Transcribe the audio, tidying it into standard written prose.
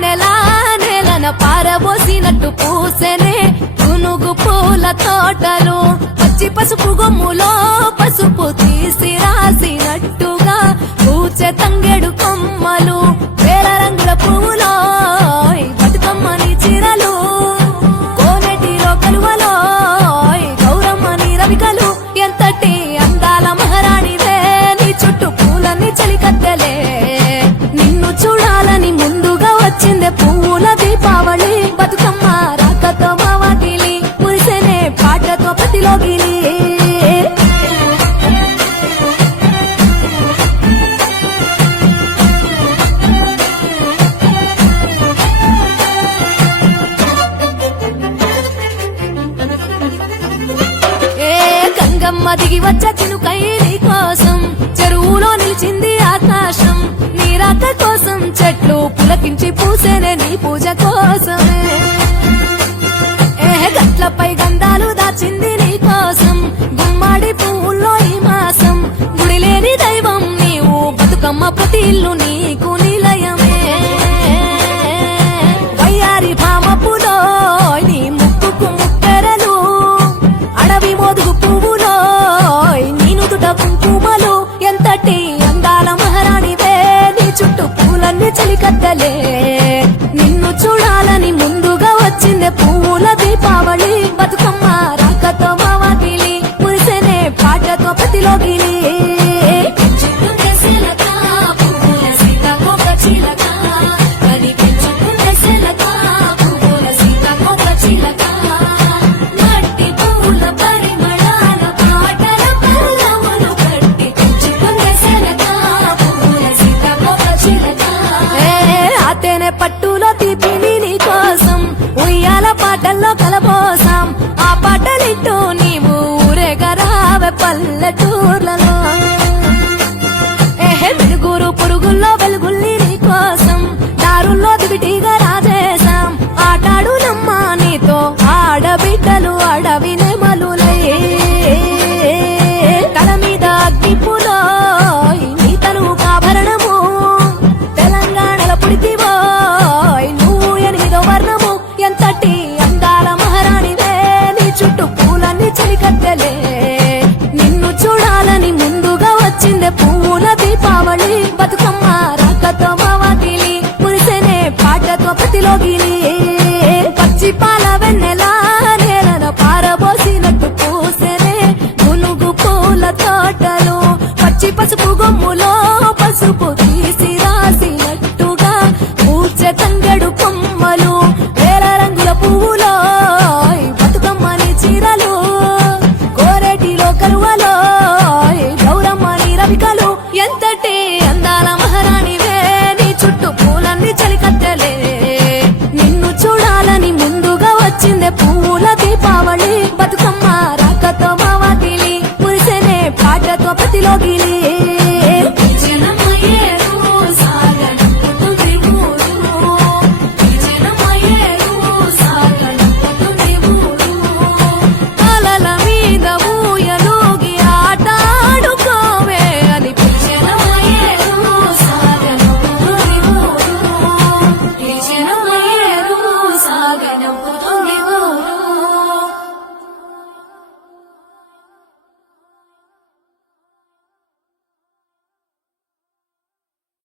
వెన్నెలా నేలన పారబోసినట్టు పూసెనే గునుగు పూల తోటలు పచ్చి పసుపు గొమ్ములో పసుపు తీసి రాసినట్టుగా పూచె తంగెడు కొమ్మలు వేల రంగుల పువ్వులో బతుకమ్మని చీరలు కోనేటిలో కలువలో గౌరమ్మని రవికలు ఎంతటి అందాల మహారాణివే నీ చుట్టూ పూలన్నీ చలికత్తెలే నిన్ను చూడాలని ముందుగా వచ్చిందే పువ్వుల దీపావళి బతుకమ్మ రాకతో మావాకిలి మురిసెనే పాటతో ప్రతిలోగిలి గంగమ్మ దిగి వచ్చ చినుకైలి కోసం చెరువులో నిలిచింది ఆకాశం నీ రాక కోసం చెట్లు పులకించి పూసేనే నీ పూజ కోసమే గట్లపై గంధాలు దాచింది నీ కోసం గుమ్మాడి పువ్వుల్లో ఈ మాసం గుడిలేని దైవం నీవు బతుకమ్మ ప్రతి ఇల్లు నీకు నిలయమే వయ్యారి భామపులో నీ ముక్కుకు ముక్కెరలు అడవి మోదుగు పువ్వులో నీ నుదుట కుంకుమలు ఎంతటి అందాల మహారాణివే నీ చుట్టూ పూలన్నీ చలికత్తలే నిన్ను చూడాలని ముందుగా వచ్చిందే పువ్వుల దీపావళి బతుకమ్మ రాకతో మావాకిలి మురిసెనే పాటతో ప్రతిలోగిలి పట్టులో తీపిని నీ కోసం ఉయ్యాల పాటల్లో కలబోసాం ఆ పాటలిట్టు నీవు ఊరేగరావే పల్లెటూర్లలో వెలుగురు పురుగుల్లో వెలుగుల్ని నీ కోసం దారుల్లో దివిటిగా రాజేశాం ఆటాడు నమ్మ నీతో ఆడబిడ్డలు అడవి నెమలులై తల మీద అగ్గిపులో నీ తనువు కాభరణము తెలంగాణలో పుడితివో నువ్వు 8వ వర్ణము ఎంతటి అందాల మహారాణివే నీ చుట్టూ పూలన్నీ చలికత్తెలే నిన్ను చూడాలని ముందుగా వచ్చిందే పువ్వుల దీపావళి బతుకమ్మ రాకతో మావాకిలి మురిసెనే పాటతో ప్రతిలోగిలి పచ్చి పాల వెన్నెలా నేలన పారబోసినట్టు పూసెనే గునుగు పూల తోటలు పచ్చి పసుపు గొమ్ములో పసుపు